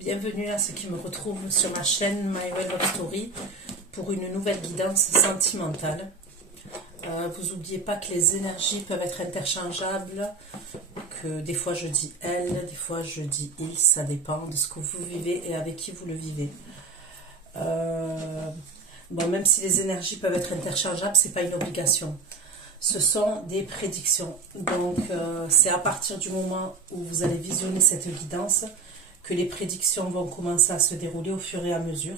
Bienvenue à ceux qui me retrouvent sur ma chaîne My Well Love Story pour une nouvelle guidance sentimentale. Vous n'oubliez pas que les énergies peuvent être interchangeables, que des fois je dis elle, des fois je dis il, ça dépend de ce que vous vivez et avec qui vous le vivez. Bon, même si les énergies peuvent être interchangeables, ce n'est pas une obligation. Ce sont des prédictions. Donc, c'est à partir du moment où vous allez visionner cette guidance que les prédictions vont commencer à se dérouler au fur et à mesure.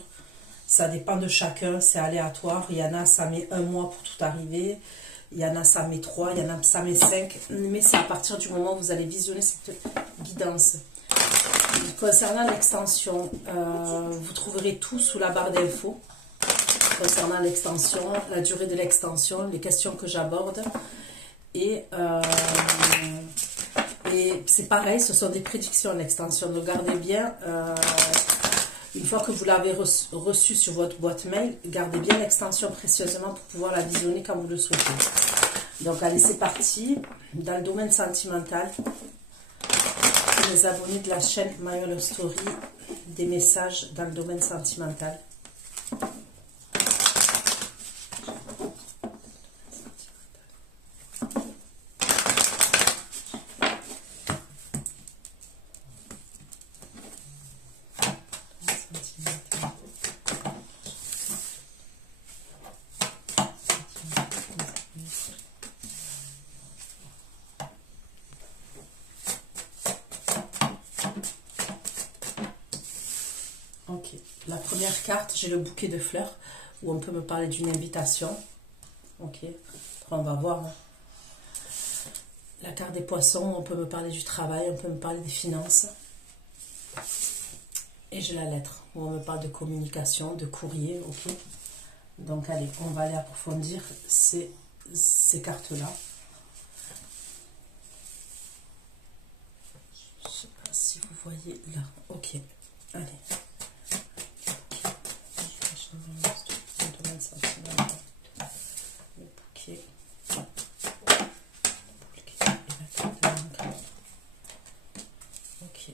Ça dépend de chacun, c'est aléatoire. Il y en a, ça met 1 mois pour tout arriver. Il y en a, ça met 3. Il y en a, ça met 5. Mais c'est à partir du moment où vous allez visionner cette guidance. Concernant l'extension, vous trouverez tout sous la barre d'infos. Concernant l'extension, la durée de l'extension, les questions que j'aborde. Et c'est pareil, ce sont des prédictions l'extension. Regardez bien, une fois que vous l'avez reçu sur votre boîte mail, gardez bien l'extension précieusement pour pouvoir la visionner quand vous le souhaitez. Donc allez, c'est parti. Dans le domaine sentimental, pour les abonnés de la chaîne My Well Love Story, des messages dans le domaine sentimental. Ok, la première carte, j'ai le bouquet de fleurs, où on peut me parler d'une invitation. Ok, après on va voir. La carte des poissons, on peut me parler du travail, on peut me parler des finances. Et j'ai la lettre, où on me parle de communication, de courrier, ok. Donc allez, on va aller approfondir ces cartes-là. Je ne sais pas si vous voyez là, ok, allez. Le bouquet. Ok.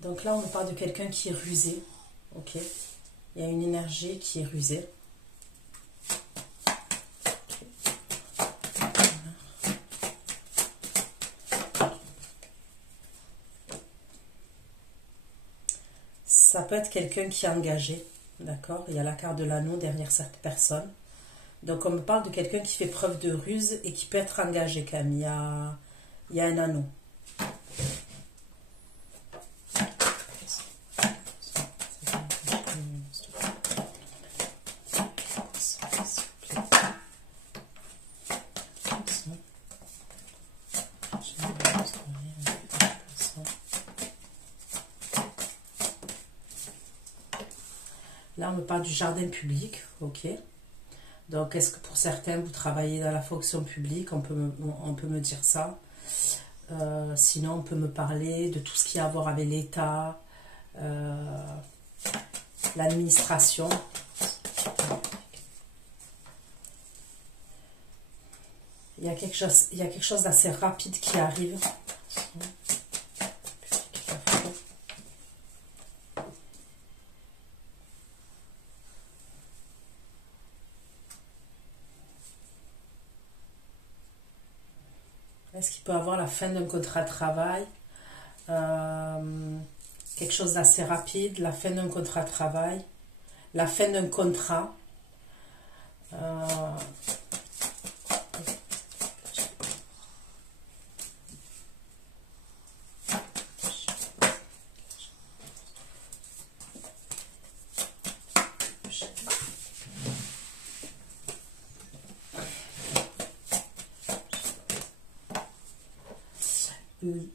Donc là, on me parle de quelqu'un qui est rusé. Ok. Il y a une énergie qui est rusée. Ça peut être quelqu'un qui est engagé. D'accord, il y a la carte de l'anneau derrière cette personne. Donc on me parle de quelqu'un qui fait preuve de ruse et qui peut être engagé quand même. Il y a un anneau. Là, on me parle du jardin public, ok. Donc, est-ce que pour certains, vous travaillez dans la fonction publique? On peut me dire ça. Sinon, on peut me parler de tout ce qui a à voir avec l'État, l'administration. Il y a quelque chose d'assez rapide qui arrive. Est-ce qu'il peut y avoir la fin d'un contrat de travail? Quelque chose d'assez rapide, la fin d'un contrat de travail, la fin d'un contrat.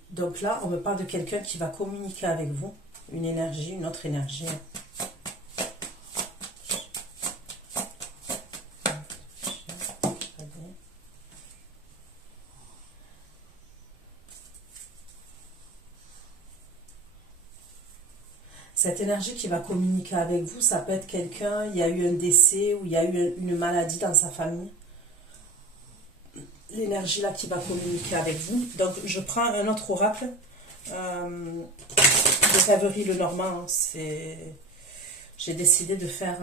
Donc là, on me parle de quelqu'un qui va communiquer avec vous, une énergie, une autre énergie. Cette énergie qui va communiquer avec vous, ça peut être quelqu'un, il y a eu un décès ou il y a eu une maladie dans sa famille. L'énergie là qui va communiquer avec vous. Donc je prends un autre oracle de rêverie le Normand. Hein, j'ai décidé de faire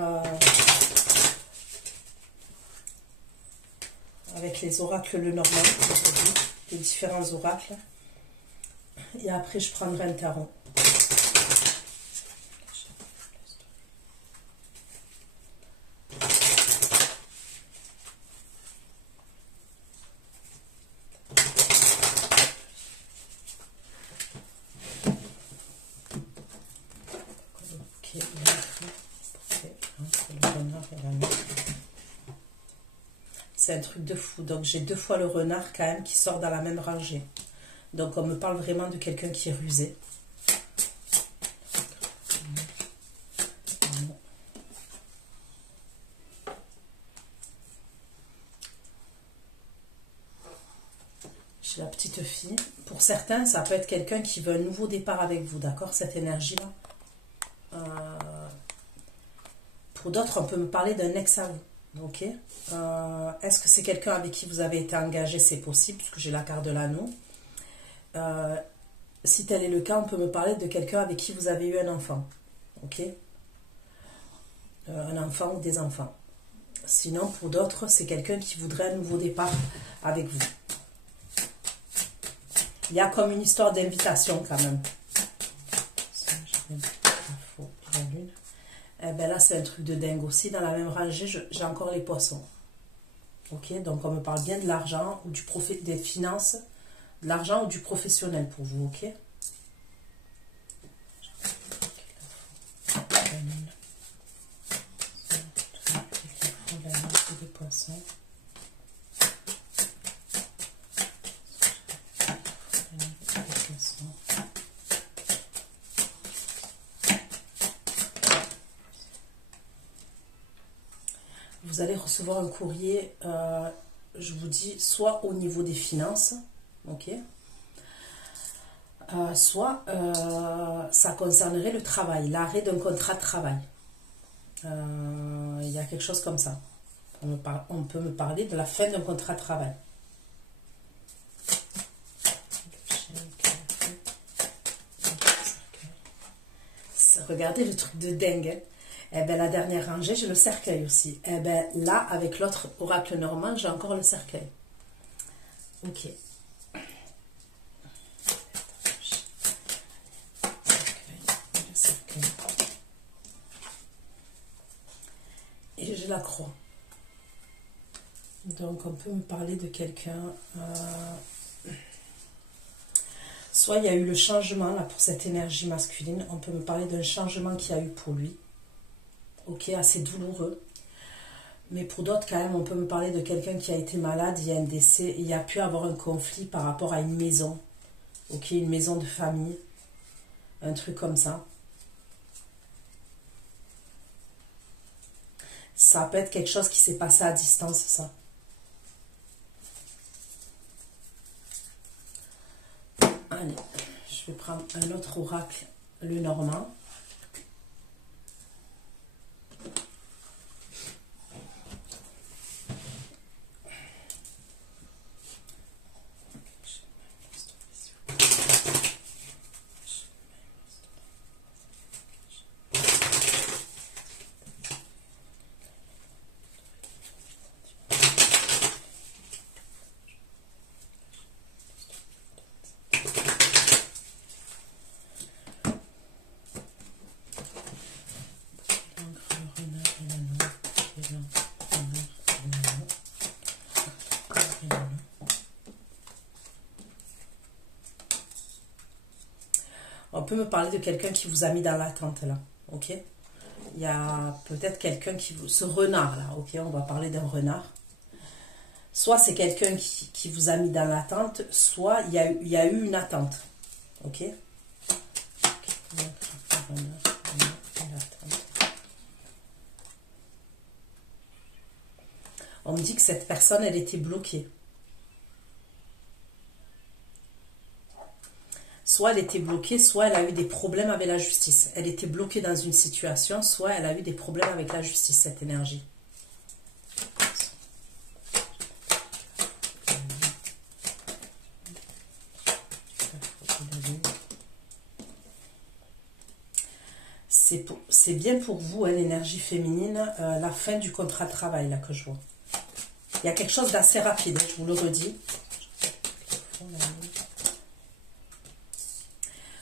avec les oracles le Normand, les différents oracles. Et après, je prendrai un tarot. C'est un truc de fou. Donc j'ai 2 fois le renard quand même qui sort dans la même rangée. Donc on me parle vraiment de quelqu'un qui est rusé. J'ai la petite fille. Pour certains, ça peut être quelqu'un qui veut un nouveau départ avec vous, d'accord, cette énergie-là. Pour d'autres, on peut me parler d'un ex à vous. Ok. Est-ce que c'est quelqu'un avec qui vous avez été engagé? C'est possible, puisque j'ai la carte de l'anneau. Si tel est le cas, on peut me parler de quelqu'un avec qui vous avez eu un enfant. Ok. Un enfant ou des enfants. Sinon, pour d'autres, c'est quelqu'un qui voudrait un nouveau départ avec vous. Il y a comme une histoire d'invitation quand même. Eh ben là, c'est un truc de dingue aussi. Dans la même rangée, j'ai encore les poissons. Ok, donc on me parle bien de l'argent ou des finances, de l'argent ou du professionnel pour vous, ok? Des poissons. Vous allez recevoir un courrier, je vous dis, soit au niveau des finances, ok, soit ça concernerait le travail, l'arrêt d'un contrat de travail. Il y a quelque chose comme ça. On peut me parler de la fin d'un contrat de travail. Regardez le truc de dingue. Hein. Eh ben, la dernière rangée, j'ai le cercueil aussi. Eh ben, là, avec l'autre oracle normand, j'ai encore le cercueil. Ok. Et j'ai la croix. Donc, on peut me parler de quelqu'un... Soit il y a eu le changement, là, pour cette énergie masculine. On peut me parler d'un changement qu'il y a eu pour lui. Ok, assez douloureux. Mais pour d'autres, quand même, on peut me parler de quelqu'un qui a été malade, il y a un décès, il y a pu avoir un conflit par rapport à une maison. Ok, une maison de famille. Un truc comme ça. Ça peut être quelque chose qui s'est passé à distance, ça. Allez, je vais prendre un autre oracle, le normand. On peut me parler de quelqu'un qui vous a mis dans l'attente là, ok? Il y a peut-être quelqu'un qui vous... Ce renard là, ok? On va parler d'un renard. Soit c'est quelqu'un qui vous a mis dans l'attente, soit il y a eu une attente, ok? On me dit que cette personne, elle était bloquée. Soit elle était bloquée, soit elle a eu des problèmes avec la justice. Elle était bloquée dans une situation, soit elle a eu des problèmes avec la justice, cette énergie. c'est bien pour vous, hein, l'énergie féminine, la fin du contrat de travail, là, que je vois. Il y a quelque chose d'assez rapide, hein, je vous le redis.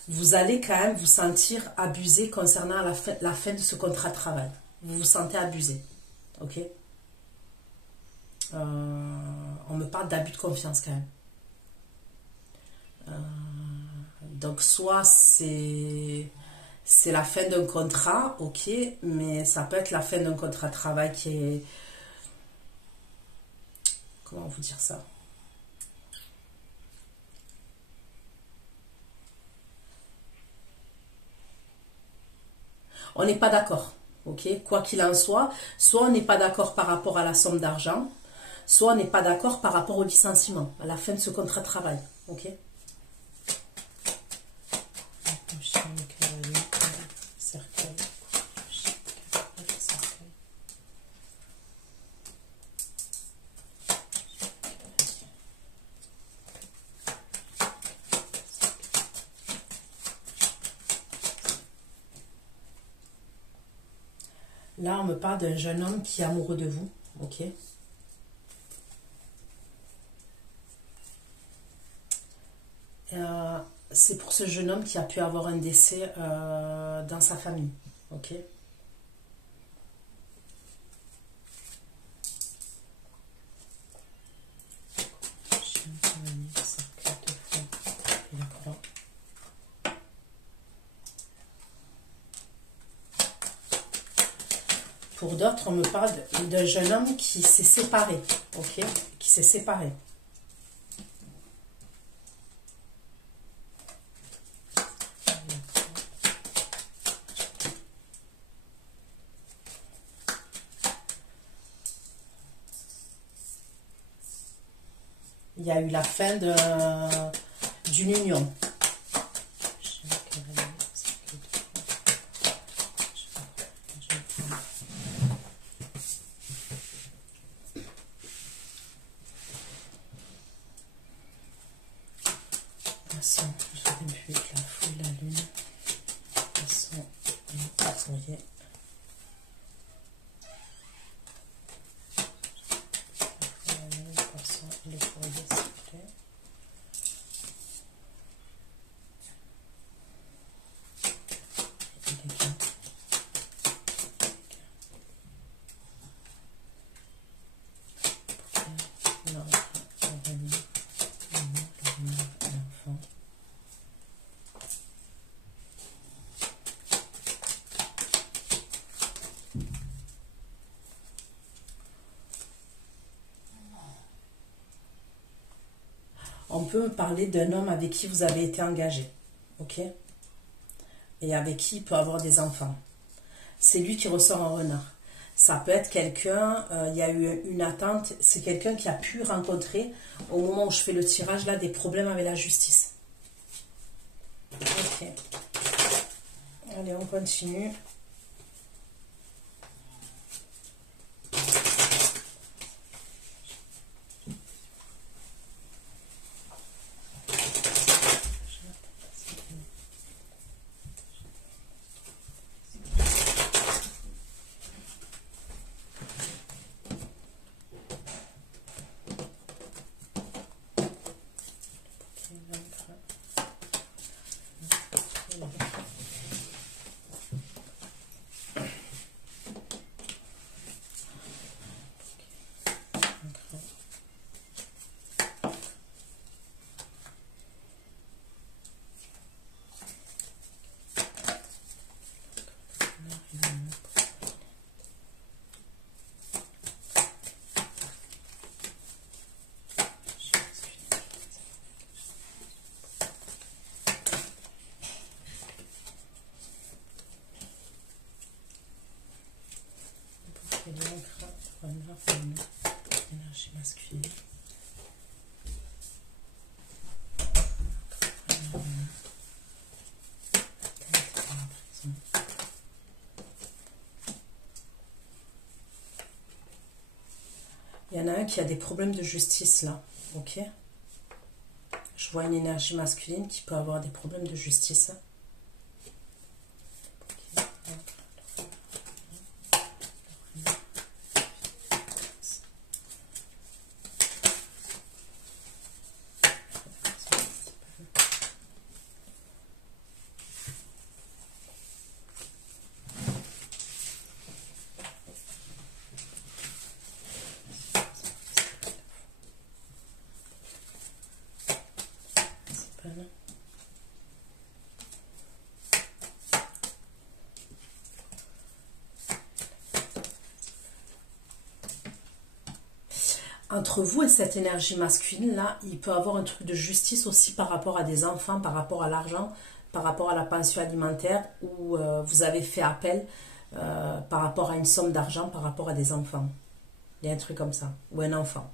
Vous allez quand même vous sentir abusé concernant la fin de ce contrat de travail. Vous vous sentez abusé. Ok? On me parle d'abus de confiance quand même. Donc soit c'est la fin d'un contrat, ok, mais ça peut être la fin d'un contrat de travail qui est... Comment vous dire ça? On n'est pas d'accord, ok? Quoi qu'il en soit on n'est pas d'accord par rapport à la somme d'argent, soit on n'est pas d'accord par rapport au licenciement, à la fin de ce contrat de travail, ok? Là, on me parle d'un jeune homme qui est amoureux de vous, ok? C'est pour ce jeune homme qui a pu avoir un décès dans sa famille, ok? Pour d'autres, on me parle d'un jeune homme qui s'est séparé, ok? Qui s'est séparé. Il y a eu la fin d'une union. On peut me parler d'un homme avec qui vous avez été engagé, ok? Et avec qui il peut avoir des enfants. C'est lui qui ressort en renard. Ça peut être quelqu'un, il y a eu une attente, c'est quelqu'un qui a pu rencontrer, au moment où je fais le tirage, là, des problèmes avec la justice. Ok. Allez, on continue. Énergie masculine. Il y en a un qui a des problèmes de justice là, ok? Je vois une énergie masculine qui peut avoir des problèmes de justice. Okay. entre vous et cette énergie masculine-là, il peut y avoir un truc de justice aussi par rapport à des enfants, par rapport à l'argent, par rapport à la pension alimentaire, où vous avez fait appel par rapport à une somme d'argent, par rapport à des enfants. Il y a un truc comme ça, ou un enfant.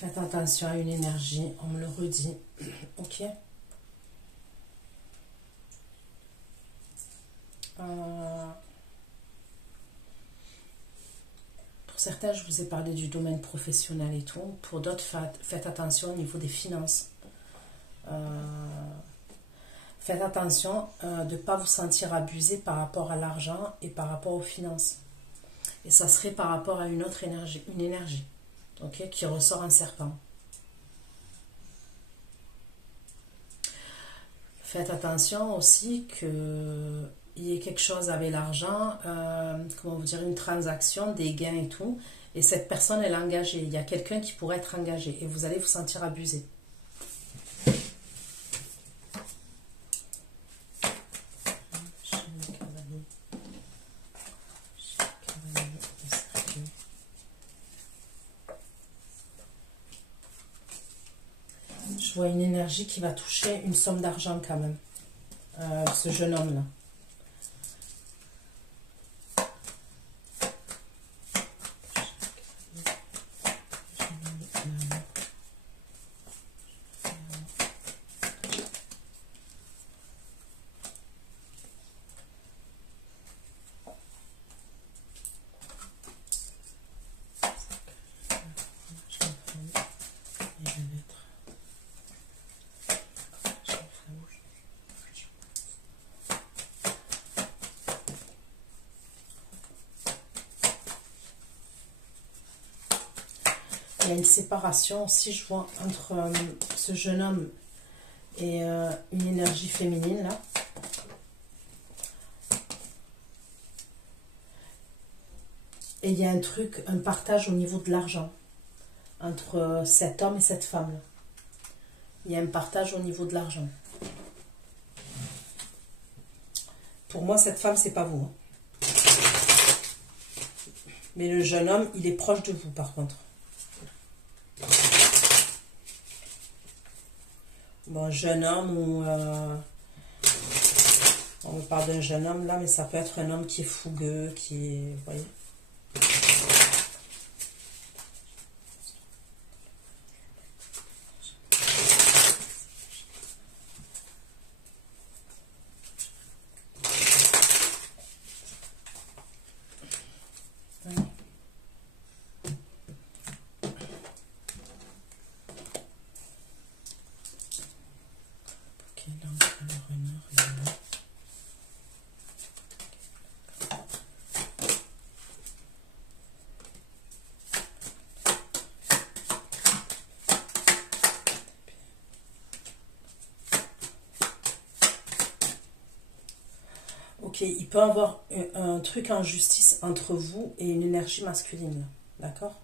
Faites attention à une énergie, on me le redit. Ok. Pour certains, je vous ai parlé du domaine professionnel et tout. Pour d'autres, faites attention au niveau des finances. Faites attention de ne pas vous sentir abusé par rapport à l'argent et par rapport aux finances. Et ça serait par rapport à une autre énergie, okay, qui ressort un serpent. Faites attention aussi qu'il y ait quelque chose avec l'argent, comment vous dire, une transaction, des gains et tout, et cette personne elle est engagée. Il y a quelqu'un qui pourrait être engagé et vous allez vous sentir abusé. Je vois une énergie qui va toucher une somme d'argent quand même, ce jeune homme-là. Il y a une séparation aussi, je vois, entre ce jeune homme et une énergie féminine, là. Et il y a un truc, un partage au niveau de l'argent entre cet homme et cette femme, là. Il y a un partage au niveau de l'argent. Pour moi, cette femme, c'est pas vous. Hein. Mais le jeune homme, il est proche de vous, par contre. Bon, jeune homme ou... on me parle d'un jeune homme là, mais ça peut être un homme qui est fougueux, qui est... Vous voyez ? Ok, il peut y avoir un truc en justice entre vous et une énergie masculine, d'accord?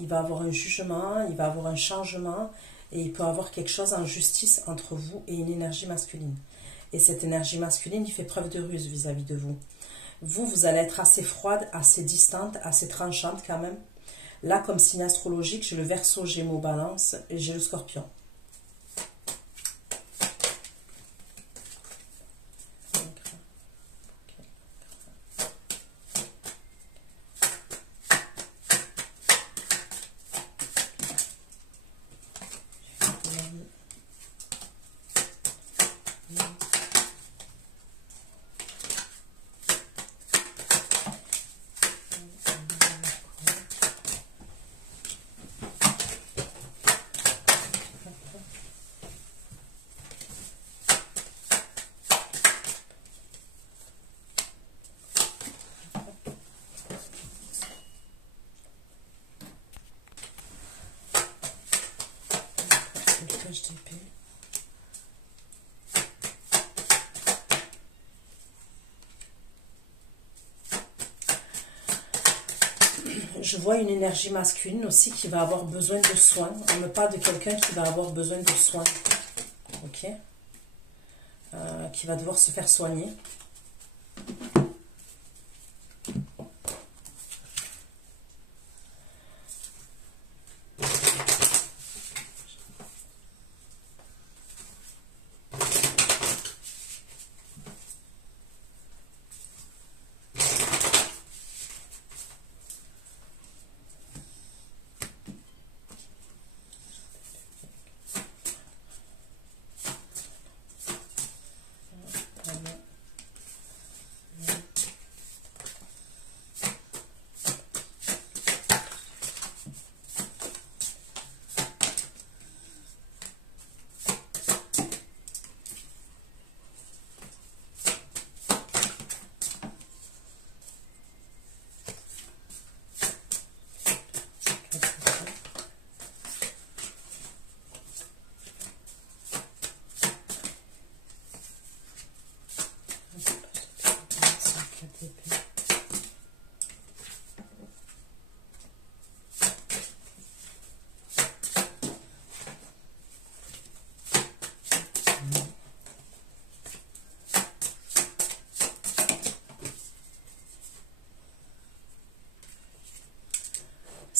Il va y avoir un jugement, il va y avoir un changement, et il peut y avoir quelque chose en justice entre vous et une énergie masculine. Et cette énergie masculine, il fait preuve de ruse vis-à-vis de vous. vous allez être assez froide, assez distante, assez tranchante quand même. Là, comme signe astrologique, j'ai le Verseau, Gémeaux, Balance et j'ai le Scorpion. Je vois une énergie masculine aussi qui va avoir besoin de soins. On me parle de quelqu'un qui va avoir besoin de soins. Ok, qui va devoir se faire soigner.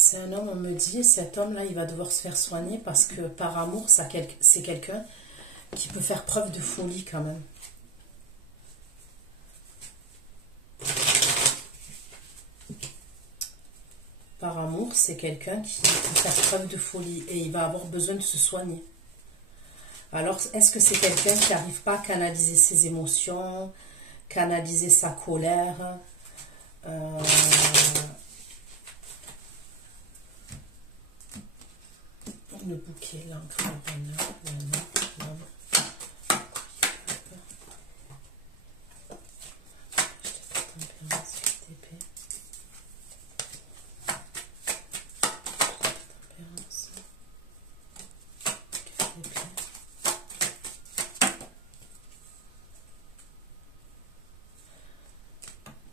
C'est un homme, on me dit, cet homme-là, il va devoir se faire soigner parce que par amour, c'est quelqu'un qui peut faire preuve de folie quand même. Par amour, c'est quelqu'un qui peut faire preuve de folie et il va avoir besoin de se soigner. Alors, est-ce que c'est quelqu'un qui n'arrive pas à canaliser ses émotions, canaliser sa colère le bouquet, l'encre,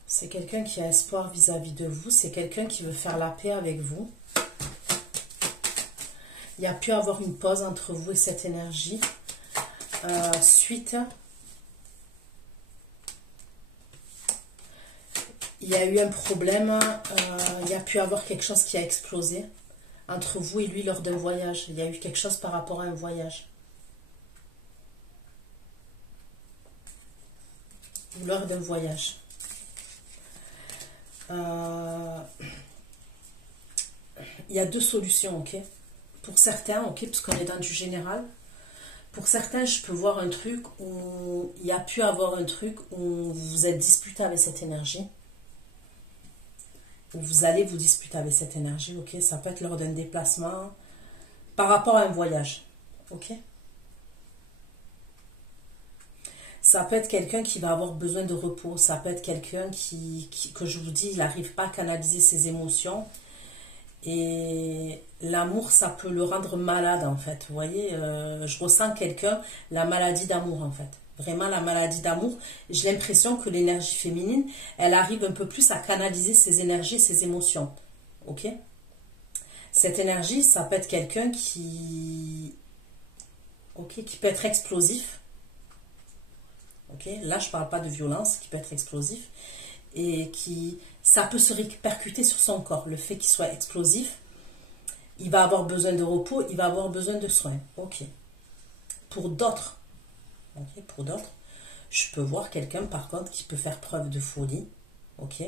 c'est quelqu'un qui a espoir vis-à-vis de vous, c'est quelqu'un qui veut faire la paix avec vous. Il y a pu avoir une pause entre vous et cette énergie. Suite, il y a eu un problème, il y a pu avoir quelque chose qui a explosé entre vous et lui lors d'un voyage. Il y a eu quelque chose par rapport à un voyage. Ou lors d'un voyage. Il y a deux solutions, ok? Pour certains, ok, parce qu'on est dans du général, pour certains, je peux voir un truc où il y a pu avoir un truc où vous vous êtes disputé avec cette énergie, où vous allez vous disputer avec cette énergie, ok? Ça peut être lors d'un déplacement, par rapport à un voyage, ok? Ça peut être quelqu'un qui va avoir besoin de repos, ça peut être quelqu'un que je vous dis, il n'arrive pas à canaliser ses émotions. Et l'amour, ça peut le rendre malade, en fait. Vous voyez, je ressens quelqu'un, la maladie d'amour, en fait. Vraiment, la maladie d'amour. J'ai l'impression que l'énergie féminine, elle arrive un peu plus à canaliser ses énergies, ses émotions. Ok? Cette énergie, ça peut être quelqu'un qui peut être explosif. Ok? Là, je ne parle pas de violence, qui peut être explosif. et ça peut se répercuter sur son corps. Le fait qu'il soit explosif, il va avoir besoin de repos, il va avoir besoin de soins. Ok. Pour d'autres, je peux voir quelqu'un par contre qui peut faire preuve de folie. Ok.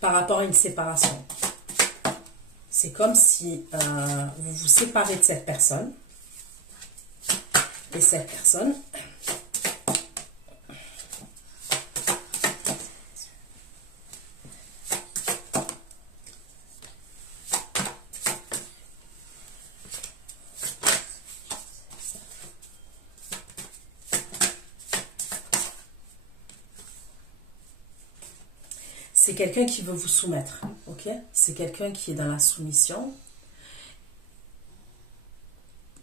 Par rapport à une séparation. C'est comme si vous vous séparez de cette personne. Et cette personne, c'est quelqu'un qui veut vous soumettre, ok? C'est quelqu'un qui est dans la soumission,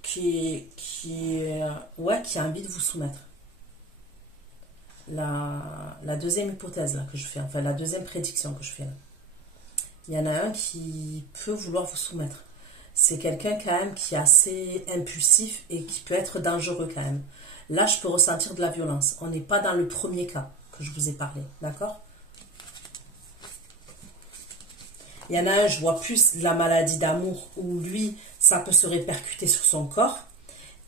qui a envie de vous soumettre. La deuxième hypothèse là, que je fais, enfin la deuxième prédiction que je fais là. Il y en a un qui peut vouloir vous soumettre. C'est quelqu'un quand même qui est assez impulsif et qui peut être dangereux quand même. Là, je peux ressentir de la violence. On n'est pas dans le premier cas que je vous ai parlé, d'accord? Il y en a un, je vois plus la maladie d'amour où lui, ça peut se répercuter sur son corps.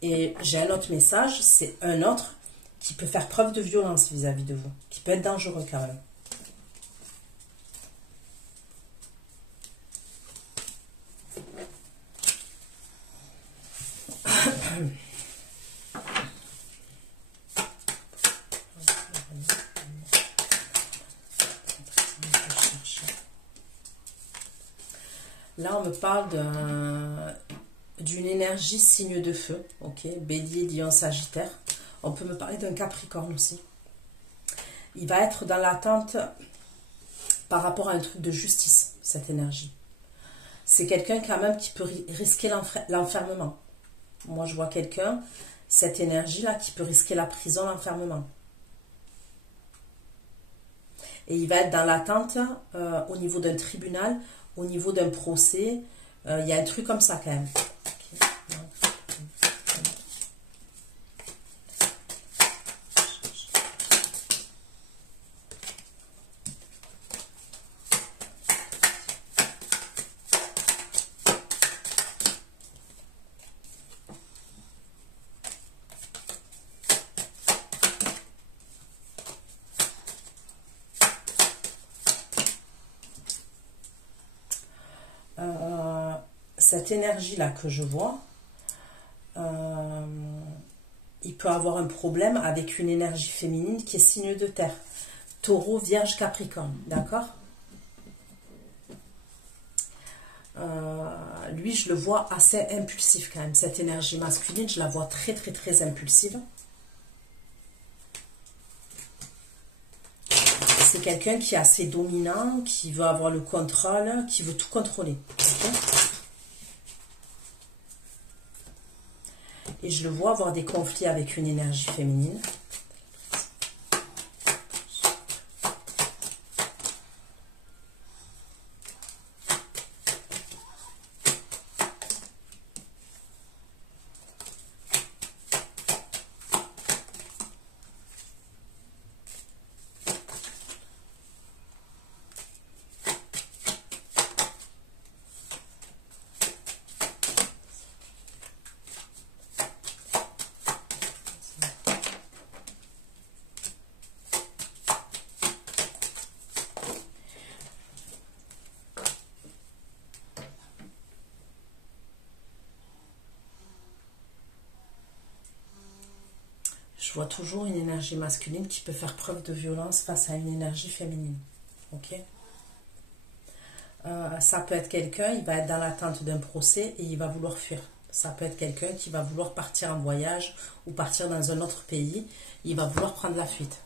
Et j'ai un autre message, c'est un autre qui peut faire preuve de violence vis-à-vis de vous, qui peut être dangereux quand même. Là, on me parle d'une énergie signe de feu, ok, Bélier, Lion, Sagittaire. On peut me parler d'un Capricorne aussi. Il va être dans l'attente par rapport à un truc de justice, cette énergie. C'est quelqu'un quand même qui peut risquer l'enfermement. Moi, je vois quelqu'un, cette énergie-là, qui peut risquer la prison, l'enfermement. Et il va être dans l'attente au niveau d'un tribunal, au niveau d'un procès. Il y a un truc comme ça quand même. Cette énergie-là que je vois, il peut avoir un problème avec une énergie féminine qui est signe de terre. Taureau, Vierge, Capricorne, d'accord? Lui, je le vois assez impulsif quand même. Cette énergie masculine, je la vois très, très, très impulsive. C'est quelqu'un qui est assez dominant, qui veut avoir le contrôle, qui veut tout contrôler. Okay? Et je le vois avoir des conflits avec une énergie féminine. Je vois toujours une énergie masculine qui peut faire preuve de violence face à une énergie féminine. Ok? Ça peut être quelqu'un, il va être dans l'attente d'un procès et il va vouloir fuir. Ça peut être quelqu'un qui va vouloir partir en voyage ou partir dans un autre pays. Il va vouloir prendre la fuite.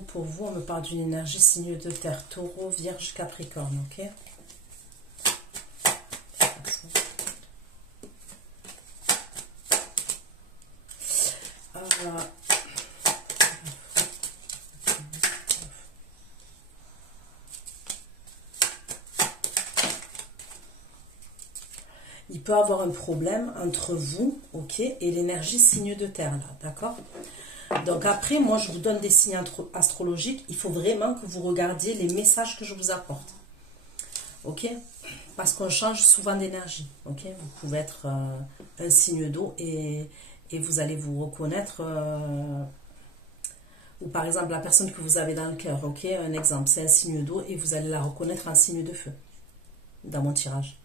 pour vous, on me parle d'une énergie signe de terre, taureau, vierge, capricorne, ok? Il peut avoir un problème entre vous, ok, et l'énergie signe de terre, là, d'accord? Donc après, moi, je vous donne des signes astrologiques. Il faut vraiment que vous regardiez les messages que je vous apporte, ok? Parce qu'on change souvent d'énergie, ok? Vous pouvez être un signe d'eau et vous allez vous reconnaître, ou par exemple, la personne que vous avez dans le cœur, ok? Un exemple, c'est un signe d'eau et vous allez la reconnaître un signe de feu dans mon tirage.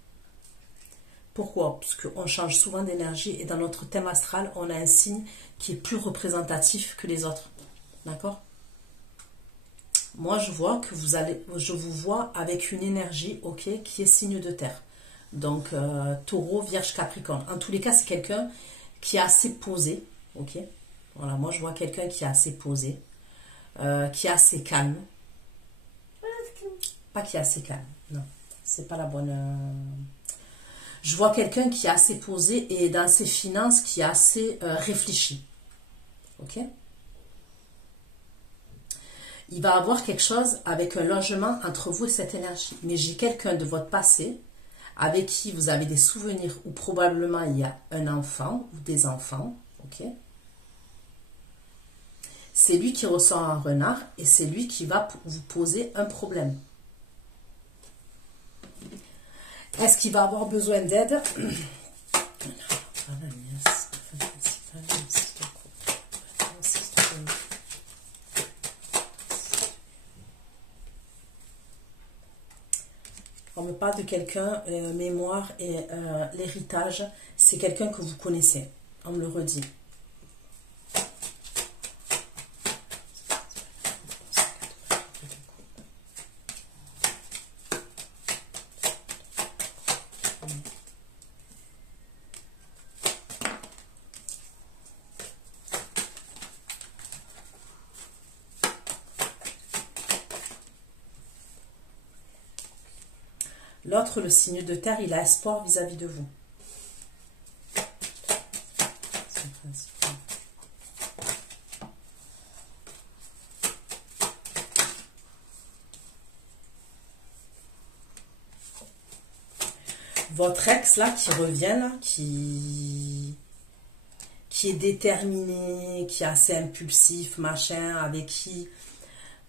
Pourquoi? Parce qu'on change souvent d'énergie et dans notre thème astral, on a un signe qui est plus représentatif que les autres. D'accord? Moi, je vois que je vous vois avec une énergie, ok, qui est signe de terre. Donc, taureau, vierge, capricorne. En tous les cas, c'est quelqu'un qui est assez posé, ok? Voilà, moi, je vois quelqu'un qui est assez posé, qui est assez calme. Pas qui est assez calme, non. C'est pas la bonne... Je vois quelqu'un qui est assez posé et dans ses finances qui est assez réfléchi. Ok? Il va avoir quelque chose avec un logement entre vous et cette énergie. Mais j'ai quelqu'un de votre passé avec qui vous avez des souvenirs ou probablement il y a un enfant ou des enfants. Ok? C'est lui qui ressent un renard et c'est lui qui va vous poser un problème. Est-ce qu'il va avoir besoin d'aide? On me parle de quelqu'un, mémoire et l'héritage, c'est quelqu'un que vous connaissez. On me le redit. L'autre, le signe de terre, il a espoir vis-à-vis de vous. Votre ex, là, qui revient, là, qui est déterminé, qui est assez impulsif, machin, avec qui...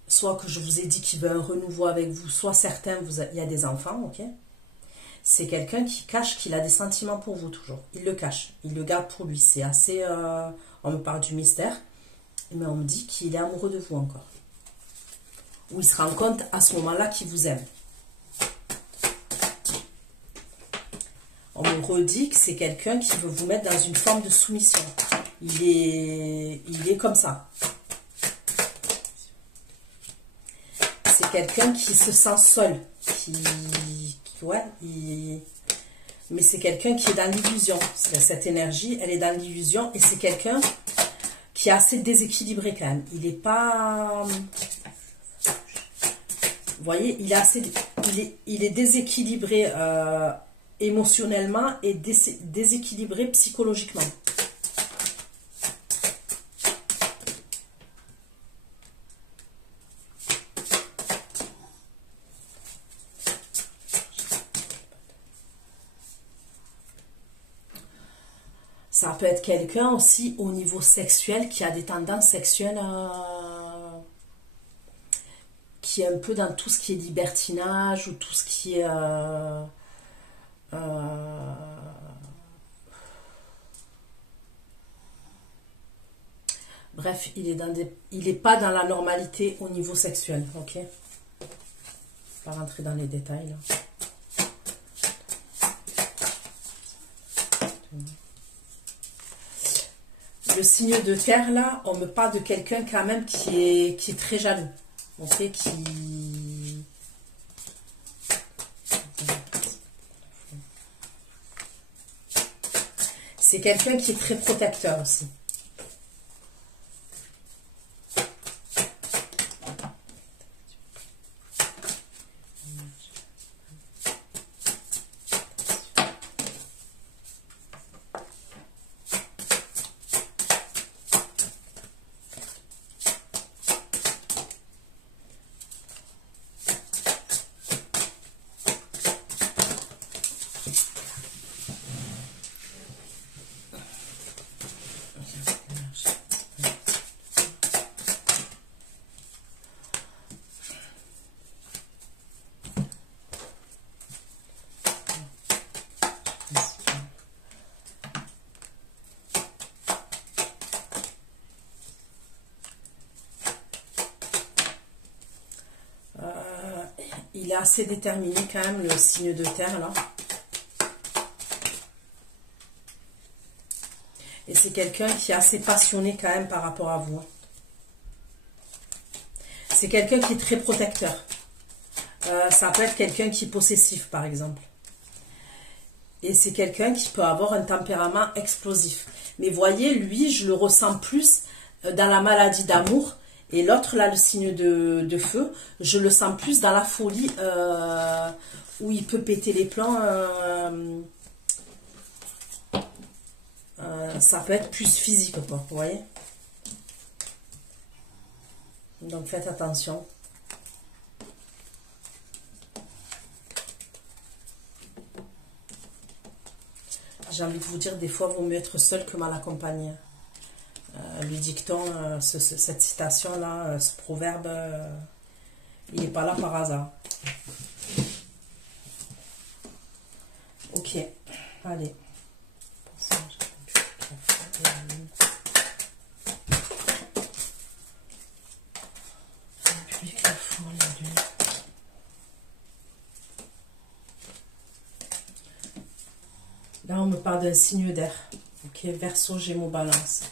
Soit que je vous ai dit qu'il veut un renouveau avec vous, soit certains, il y a des enfants, ok? C'est quelqu'un qui cache qu'il a des sentiments pour vous, toujours. Il le cache, il le garde pour lui. C'est assez... on me parle du mystère, mais on me dit qu'il est amoureux de vous encore. Ou il se rend compte à ce moment-là qu'il vous aime. On me redit que c'est quelqu'un qui veut vous mettre dans une forme de soumission. Il est comme ça. C'est quelqu'un qui se sent seul, mais c'est quelqu'un qui est dans l'illusion. Cette énergie, elle est dans l'illusion et c'est quelqu'un qui est assez déséquilibré quand même. Il n'est pas... Vous voyez, il est déséquilibré émotionnellement et déséquilibré psychologiquement. Ça peut être quelqu'un aussi au niveau sexuel qui a des tendances sexuelles qui est un peu dans tout ce qui est libertinage ou tout ce qui est bref, il est pas dans la normalité au niveau sexuel, ok? Je ne vais pas rentrer dans les détails là. Le signe de terre, là, on me parle de quelqu'un quand même qui est très jaloux. Ok, c'est quelqu'un qui est très protecteur aussi. il est assez déterminé quand même, le signe de terre, là. Et c'est quelqu'un qui est assez passionné quand même par rapport à vous. C'est quelqu'un qui est très protecteur. Ça peut être quelqu'un qui est possessif, par exemple. Et c'est quelqu'un qui peut avoir un tempérament explosif. Mais voyez, lui, je le ressens plus dans la maladie d'amour. Et l'autre, là, le signe de feu, je le sens plus dans la folie où il peut péter les plombs. Ça peut être plus physique, quoi, vous voyez. Donc faites attention. J'ai envie de vous dire, des fois, il vaut mieux être seul que mal accompagné. Le dicton, cette citation-là, ce proverbe, il n'est pas là par hasard. Ok, allez. Là, on me parle d'un signe d'air. Ok, Verseau, Gémeaux, Balance.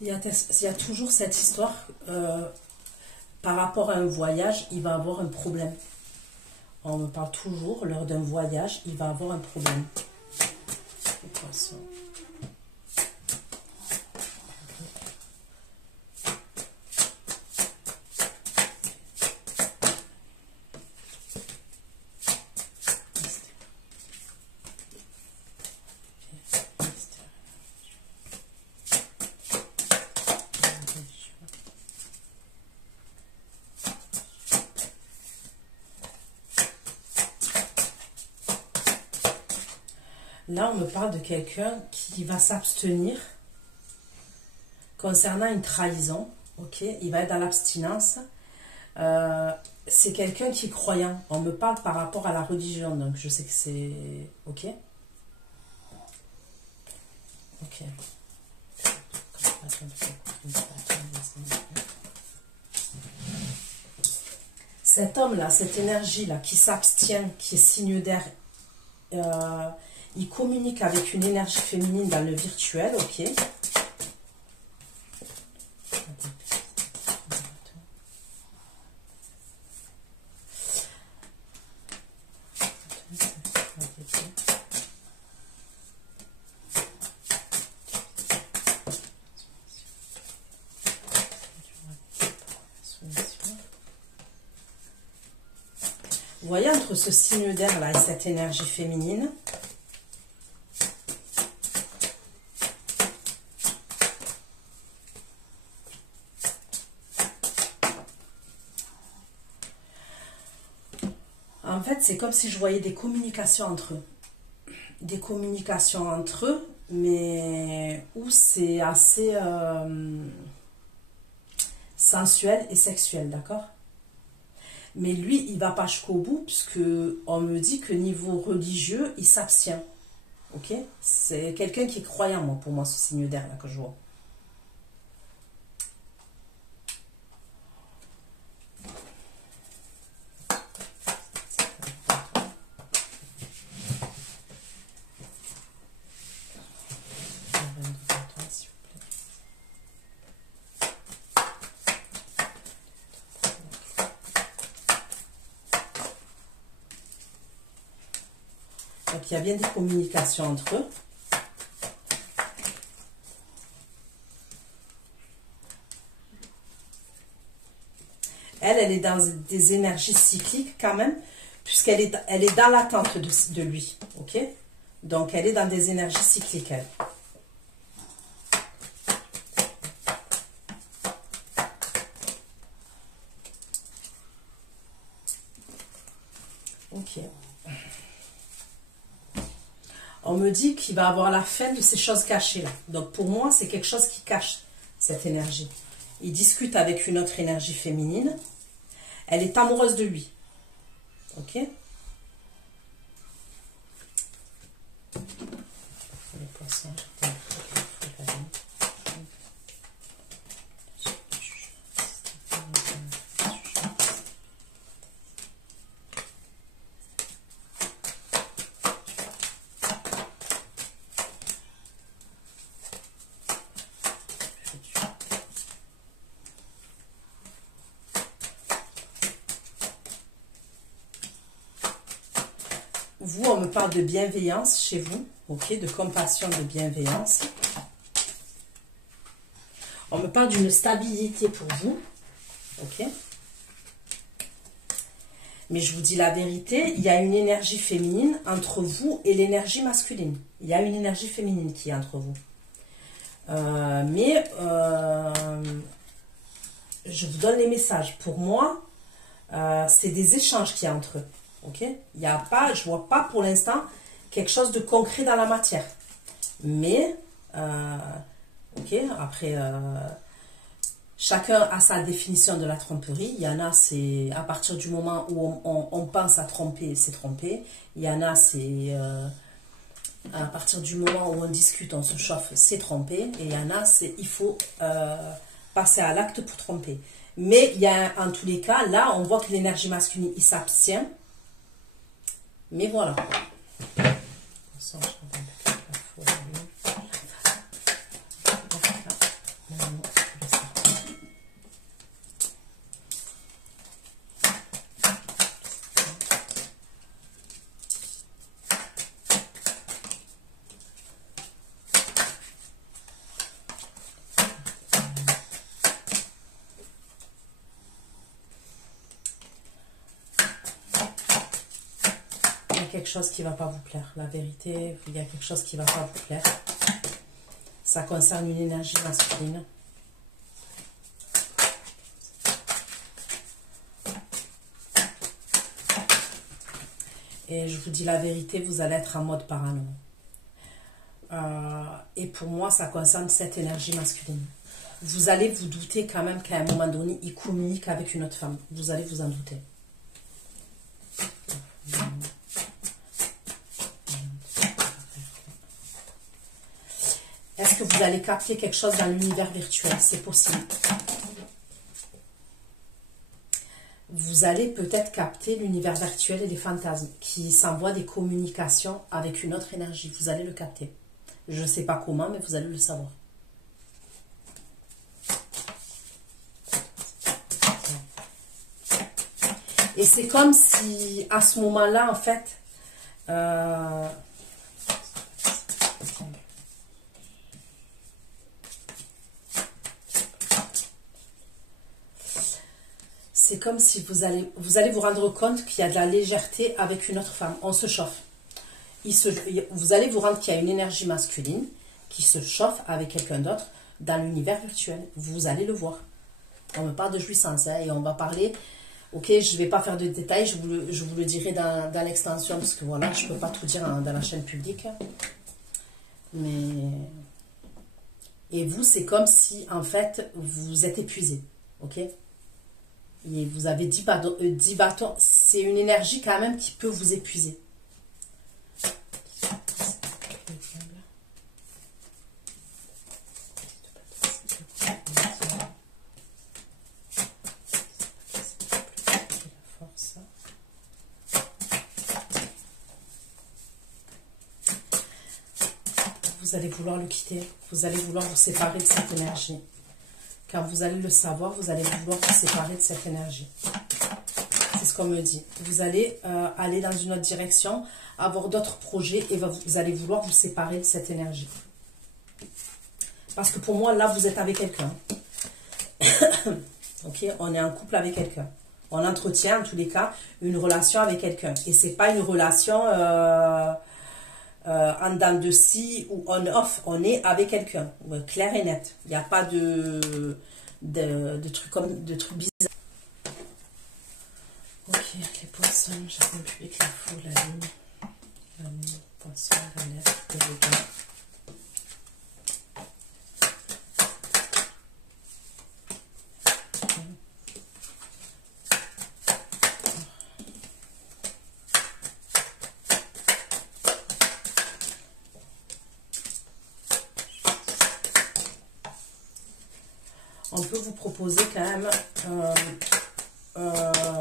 Il y a toujours cette histoire, par rapport à un voyage, il va avoir un problème. On me parle toujours, lors d'un voyage, il va avoir un problème. C'est quoi ça ? Là, on me parle de quelqu'un qui va s'abstenir concernant une trahison. Ok, il va être dans l'abstinence. C'est quelqu'un qui est croyant. On me parle par rapport à la religion, donc je sais que c'est... Ok. Ok. Cet homme-là, cette énergie-là, qui s'abstient, qui est signe d'air, il communique avec une énergie féminine dans le virtuel, ok. Vous voyez, entre ce signe d'air là et cette énergie féminine, en fait, c'est comme si je voyais des communications entre eux. Des communications entre eux, mais où c'est assez sensuel et sexuel, d'accord? Mais lui, il va pas jusqu'au bout, puisque on me dit que niveau religieux, il s'abstient. Ok? C'est quelqu'un qui est croyant, moi, pour moi, ce signe d'air là que je vois. Donc, il y a bien des communications entre eux. Elle est dans des énergies cycliques quand même, puisqu'elle est dans l'attente de lui. Ok? Donc, elle est dans des énergies cycliques, elle. Ok. On me dit qu'il va avoir la fin de ces choses cachées là. Donc pour moi, c'est quelque chose qui cache cette énergie. Il discute avec une autre énergie féminine. Elle est amoureuse de lui. Ok? Les poissons. Vous, on me parle de bienveillance chez vous, ok, de compassion, de bienveillance. On me parle d'une stabilité pour vous, ok. Mais je vous dis la vérité, il y a une énergie féminine entre vous et l'énergie masculine. Il y a une énergie féminine qui est entre vous. Je vous donne les messages. Pour moi, c'est des échanges qu'il y a entre eux. Ok, il y a pas, je vois pas pour l'instant quelque chose de concret dans la matière. Mais, ok, après, chacun a sa définition de la tromperie. Il y en a, c'est à partir du moment où on pense à tromper, c'est tromper. Il y en a, c'est à partir du moment où on discute, on se chauffe, c'est tromper. Et il y en a, c'est il faut passer à l'acte pour tromper. Mais il y a, en tous les cas, là, on voit que l'énergie masculine, il s'abstient. Mais voilà. Quelque chose qui ne va pas vous plaire. La vérité, il y a quelque chose qui ne va pas vous plaire. Ça concerne une énergie masculine. Et je vous dis la vérité, vous allez être en mode parano. Et pour moi, ça concerne cette énergie masculine. Vous allez vous douter quand même qu'à un moment donné, il communique avec une autre femme. Vous allez vous en douter. Est-ce que vous allez capter quelque chose dans l'univers virtuel? C'est possible. Vous allez peut-être capter l'univers virtuel et les fantasmes qui s'envoient des communications avec une autre énergie. Vous allez le capter. Je ne sais pas comment, mais vous allez le savoir. Et c'est comme si, à ce moment-là, en fait, c'est comme si vous allez vous rendre compte qu'il y a de la légèreté avec une autre femme. On se chauffe. Vous allez vous rendre qu'il y a une énergie masculine qui se chauffe avec quelqu'un d'autre dans l'univers virtuel. Vous allez le voir. On me parle de jouissance, hein, et on va parler... Ok, je ne vais pas faire de détails, je vous le dirai dans l'extension, parce que voilà, je ne peux pas tout dire dans la chaîne publique. Mais... Et vous, c'est comme si, en fait, vous êtes épuisé. Ok? Et vous avez 10 bâtons. C'est une énergie quand même qui peut vous épuiser. Vous allez vouloir le quitter, vous allez vouloir vous séparer de cette énergie. Quand vous allez le savoir, vous allez vouloir vous séparer de cette énergie. C'est ce qu'on me dit. Vous allez aller dans une autre direction, avoir d'autres projets et vous allez vouloir vous séparer de cette énergie. Parce que pour moi, là, vous êtes avec quelqu'un. Ok, on est en couple avec quelqu'un. On entretient, en tous les cas, une relation avec quelqu'un. Et c'est pas une relation... en dents de scie ou on-off, on est avec quelqu'un, clair et net. Il n'y a pas de trucs bizarres. Ok, les poissons, j'attends public l'info, la lune, poisson, la lettre, et le gars. On peut vous proposer quand même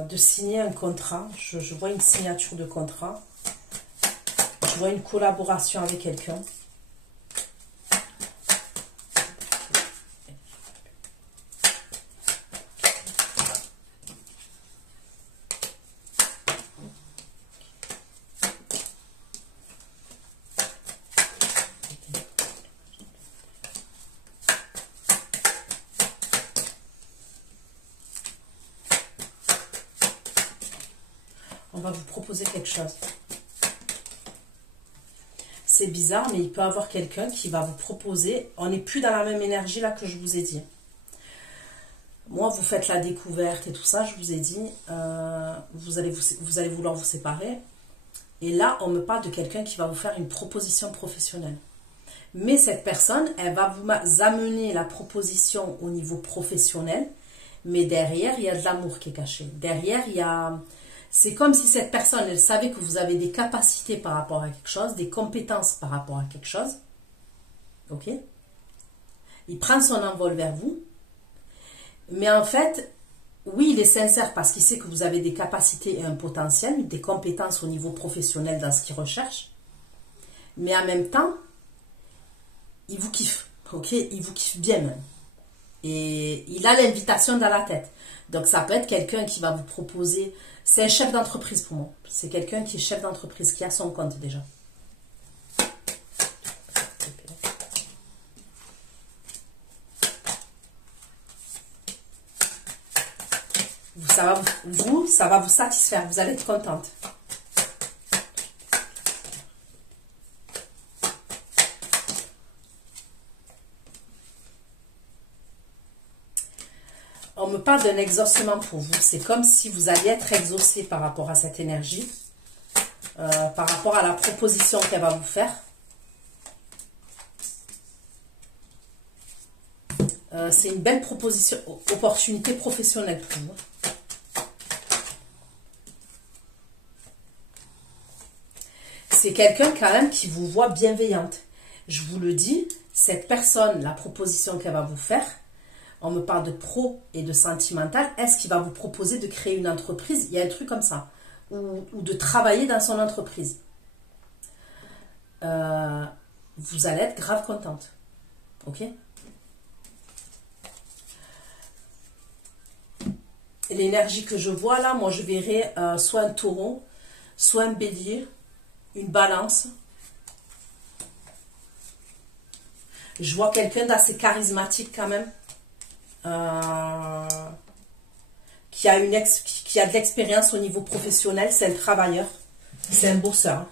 de signer un contrat. Je vois une signature de contrat. Je vois une collaboration avec quelqu'un. On va vous proposer quelque chose. C'est bizarre, mais il peut y avoir quelqu'un qui va vous proposer... On n'est plus dans la même énergie là que je vous ai dit. Moi, vous faites la découverte et tout ça, je vous ai dit, vous allez vouloir vous séparer. Et là, on me parle de quelqu'un qui va vous faire une proposition professionnelle. Mais cette personne, elle va vous amener la proposition au niveau professionnel, mais derrière, il y a de l'amour qui est caché. Derrière, il y a... C'est comme si cette personne, elle savait que vous avez des capacités par rapport à quelque chose, des compétences par rapport à quelque chose. Ok? Il prend son envol vers vous. Mais en fait, oui, il est sincère parce qu'il sait que vous avez des capacités et un potentiel, des compétences au niveau professionnel dans ce qu'il recherche. Mais en même temps, il vous kiffe. Ok? Il vous kiffe bien même. Et il a l'invitation dans la tête. Donc ça peut être quelqu'un qui va vous proposer... C'est un chef d'entreprise pour moi. C'est quelqu'un qui est chef d'entreprise, qui a son compte déjà. Ça va vous satisfaire. Vous allez être contente. On me parle d'un exaucement pour vous. C'est comme si vous alliez être exaucé par rapport à cette énergie, par rapport à la proposition qu'elle va vous faire. C'est une belle proposition, opportunité professionnelle pour vous. C'est quelqu'un quand même qui vous voit bienveillante. Je vous le dis, cette personne, la proposition qu'elle va vous faire, on me parle de pro et de sentimental. Est-ce qu'il va vous proposer de créer une entreprise? Il y a un truc comme ça. Ou de travailler dans son entreprise. Vous allez être grave contente. Ok? L'énergie que je vois là, moi je verrais soit un taureau, soit un bélier, une balance. Je vois quelqu'un d'assez charismatique quand même. qui a de l'expérience au niveau professionnel, c'est un travailleur, c'est un bosseur.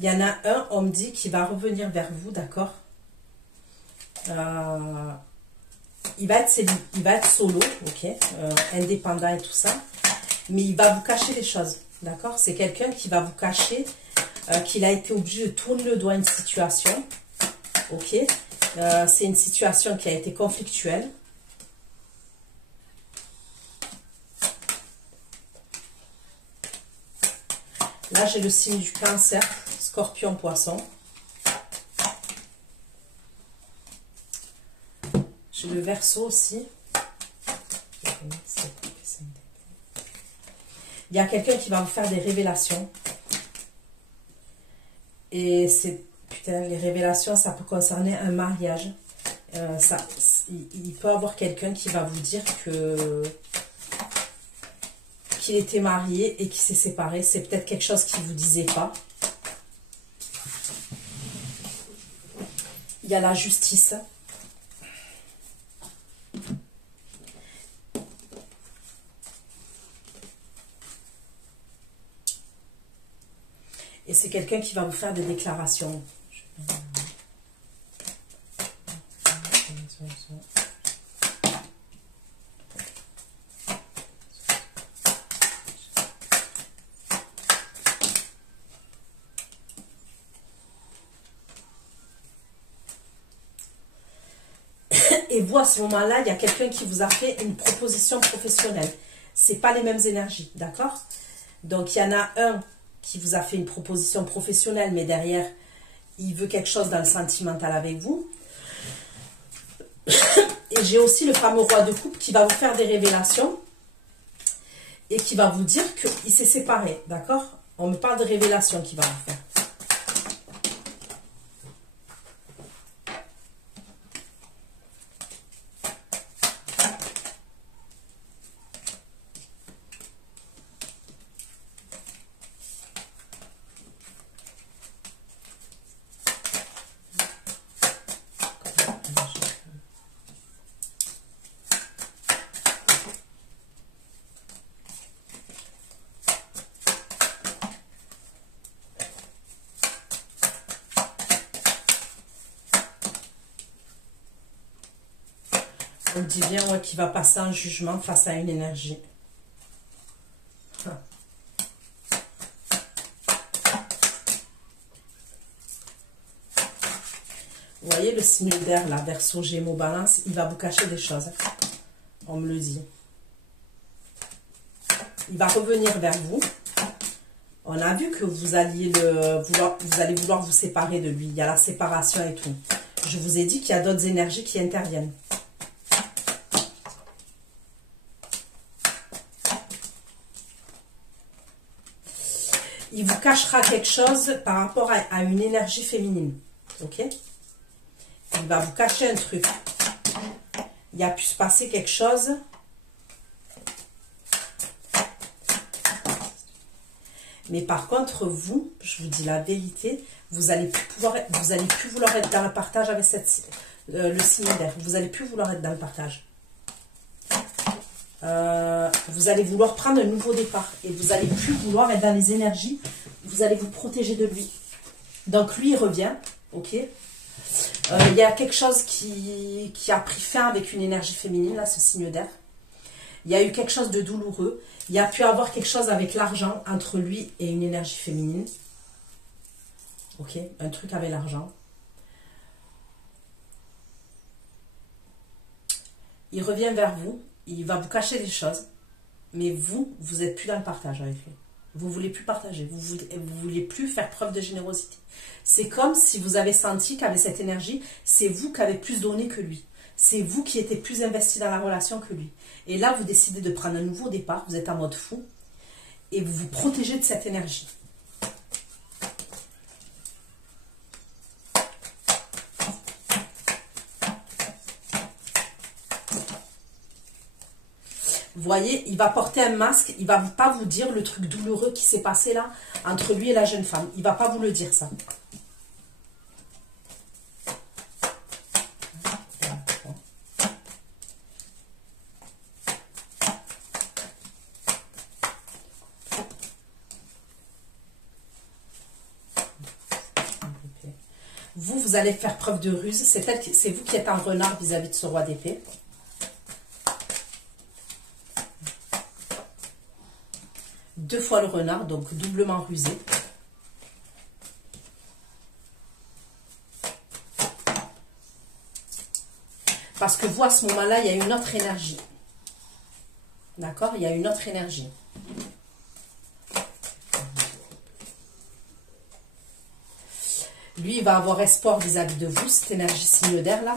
Il y en a un, on me dit, qui va revenir vers vous, d'accord? Il va être solo, ok, indépendant et tout ça, mais il va vous cacher des choses, d'accord? C'est quelqu'un qui va vous cacher qu'il a été obligé de tourner le dos à une situation, ok? C'est une situation qui a été conflictuelle. Là, j'ai le signe du Cancer, Scorpion, Poisson. J'ai le Verseau aussi. Il y a quelqu'un qui va vous faire des révélations. Et c'est, putain, les révélations, ça peut concerner un mariage. Il peut y avoir quelqu'un qui va vous dire qu'il était marié et qu'il s'est séparé. C'est peut-être quelque chose qu'il ne vous disait pas. Il y a la justice. Et c'est quelqu'un qui va vous faire des déclarations. Et vous, à ce moment-là, il y a quelqu'un qui vous a fait une proposition professionnelle. Ce n'est pas les mêmes énergies, d'accord? Donc, il y en a un qui vous a fait une proposition professionnelle, mais derrière, il veut quelque chose dans le sentimental avec vous. Et j'ai aussi le fameux roi de coupe qui va vous faire des révélations et qui va vous dire qu'il s'est séparé, d'accord? On me parle de révélations qu'il va vous faire. On dit bien ouais, qu'il va passer un jugement face à une énergie. Vous voyez le signe d'air, là, Verseau, Gémeaux, Balance, il va vous cacher des choses. On me le dit. Il va revenir vers vous. On a vu que vous allez vouloir vous séparer de lui. Il y a la séparation et tout. Je vous ai dit qu'il y a d'autres énergies qui interviennent. Il vous cachera quelque chose par rapport à une énergie féminine. Ok? Il va vous cacher un truc. Il a pu se passer quelque chose. Mais par contre, vous, je vous dis la vérité, vous allez plus vouloir être dans le partage avec le signe d'air. Vous allez plus vouloir être dans le partage. Vous allez vouloir prendre un nouveau départ et vous allez plus vouloir être dans les énergies. Vous allez vous protéger de lui. Donc lui, il revient, ok. Il y a quelque chose qui a pris fin avec une énergie féminine, là, ce signe d'air. Il y a eu quelque chose de douloureux. Il y a pu avoir quelque chose avec l'argent entre lui et une énergie féminine. Ok, un truc avec l'argent. Il revient vers vous, il va vous cacher des choses, mais vous n'êtes plus dans le partage avec lui. Vous ne voulez plus partager, vous ne voulez plus faire preuve de générosité. C'est comme si vous avez senti qu'avec cette énergie, c'est vous qui avez plus donné que lui. C'est vous qui étiez plus investi dans la relation que lui. Et là, vous décidez de prendre un nouveau départ, vous êtes en mode fou, et vous vous protégez de cette énergie. Vous voyez, il va porter un masque, il ne va pas vous dire le truc douloureux qui s'est passé là, entre lui et la jeune femme. Il ne va pas vous le dire, ça. Vous allez faire preuve de ruse. C'est vous qui êtes un renard vis-à-vis de ce roi d'épée. Deux fois le renard, donc doublement rusé. Parce que vous, à ce moment-là, il y a une autre énergie. D'accord? Il y a une autre énergie. Lui, il va avoir espoir vis-à-vis de vous, cette énergie signe d'air là.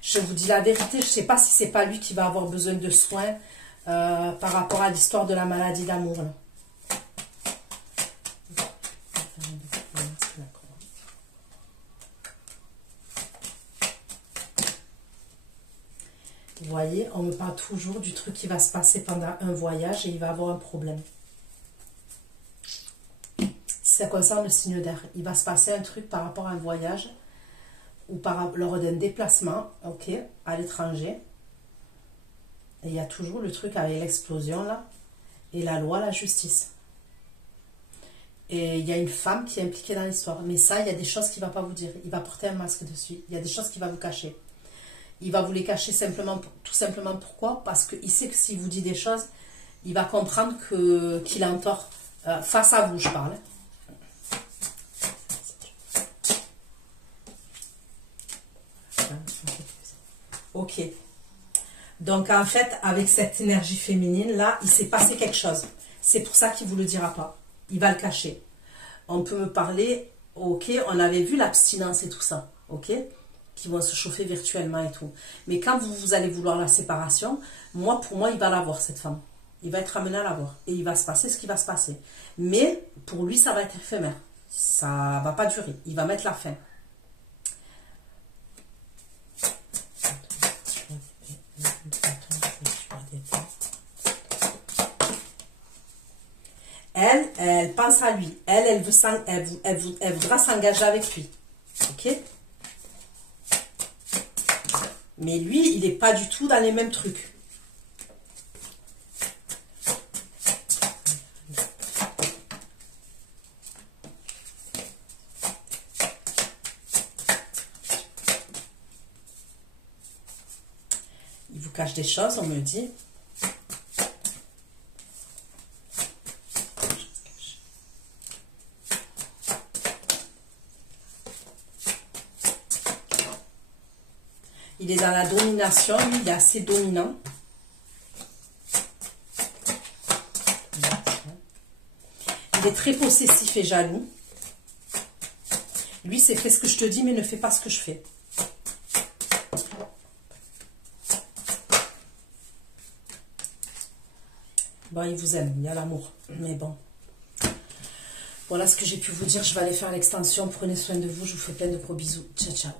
Je vous dis la vérité, je ne sais pas si c'est pas lui qui va avoir besoin de soins par rapport à l'histoire de la maladie d'amour. Vous voyez, on me parle toujours du truc qui va se passer pendant un voyage et il va avoir un problème. Si ça concerne le signe d'air, il va se passer un truc par rapport à un voyage ou lors d'un déplacement, ok, à l'étranger. Et il y a toujours le truc avec l'explosion là, et la loi, la justice. Et il y a une femme qui est impliquée dans l'histoire. Mais ça, il y a des choses qu'il ne va pas vous dire. Il va porter un masque dessus. Il y a des choses qu'il va vous cacher. Il va vous les cacher simplement, tout simplement pourquoi? Parce qu'il sait que s'il vous dit des choses, il va comprendre qu'il a un tort. Face à vous, je parle. Ok. Donc, en fait, avec cette énergie féminine, là, il s'est passé quelque chose. C'est pour ça qu'il ne vous le dira pas. Il va le cacher. On peut me parler, ok, on avait vu l'abstinence et tout ça, ok, qui vont se chauffer virtuellement et tout. Mais quand vous allez vouloir la séparation, pour moi, il va l'avoir, cette femme. Il va être amené à l'avoir. Et il va se passer ce qui va se passer. Mais, pour lui, ça va être éphémère. Ça ne va pas durer. Il va mettre la fin. Elle pense à lui. Elle voudra s'engager avec lui. Ok? Mais lui, il n'est pas du tout dans les mêmes trucs. Il vous cache des choses, on me dit. Il est dans la domination, lui, il est assez dominant. Il est très possessif et jaloux. Lui, c'est fais ce que je te dis, mais ne fais pas ce que je fais. Bon, il vous aime, il y a l'amour, mais bon. Voilà ce que j'ai pu vous dire. Je vais aller faire l'extension. Prenez soin de vous. Je vous fais plein de gros bisous. Ciao, ciao.